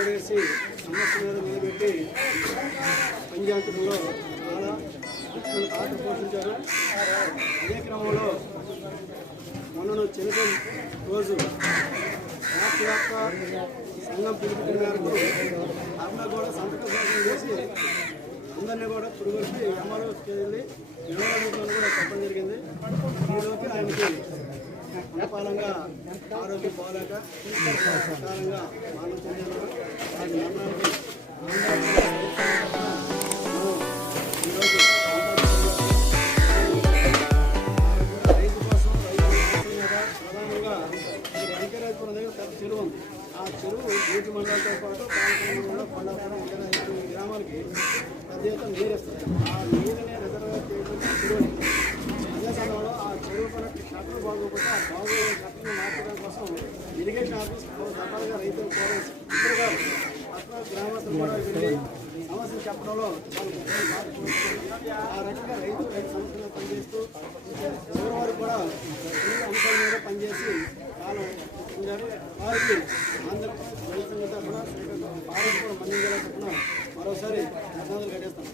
ఓడేసి సమస్య మీద నిలబెట్టి పంచాయతీలో చాలా ముఖ్యమైన పాత్ర పోషించారు. అదే క్రమంలో మొన్నను చనిపోయిన రోజు రాష్ట్ర వ్యాప్త సంఘం పిలుపుల మేరకు అన్న కూడా సంతకం చేసి అందరినీ కూడా పురుగొచ్చి ఎంఆర్ఓకి వెళ్ళి నిర్వహణలో కూడా చెప్పడం జరిగింది. ఈలోకి ఆయనకి నేపాలంగా ఆరోగ్యం పోలేక ప్రకారంగా మానవ చెందిన వారి మరణానికి ఈరోజు రైతు కోసం ప్రధానంగా వెంకటరాజపురం దగ్గర పెద్ద చెరువు ఉంది. ఆ చెరువు బూటి మండలంతో పాటు పాలకొండ కొండాపురం ఇంకా 5 గ్రామాలకి పెద్ద ఎత్తున నీరు ఇస్తుంది. ఆ నీరుని రిజర్వ్ చేయడం చెరువు. అదే సమయంలో ఆ చెరువు పైన షట్టర్లు బాగోకపోతే ఆ బాగోయే షట్టర్ని మార్చడం కోసం ఇరిగేషన్ ఆఫీస్ దఫాలుగా రైతులు కోరేసి ఇద్దరుగా అక్కడ గ్రామస్తులు కూడా వెళ్ళి సమస్యలు చెప్పడంలో ఆ రకంగా రైతు సమస్యలు పనిచేస్తూ చివరి వరకు కూడా అంశాల మీద పనిచేసి కాలం పొందారు. వారికి ఆంధ్రప్రదేశ్ రైతు తరఫున భారత్ కూడా మన్నించేలా తరఫున మరోసారి ధన్యవాదాలు గడిస్తాం.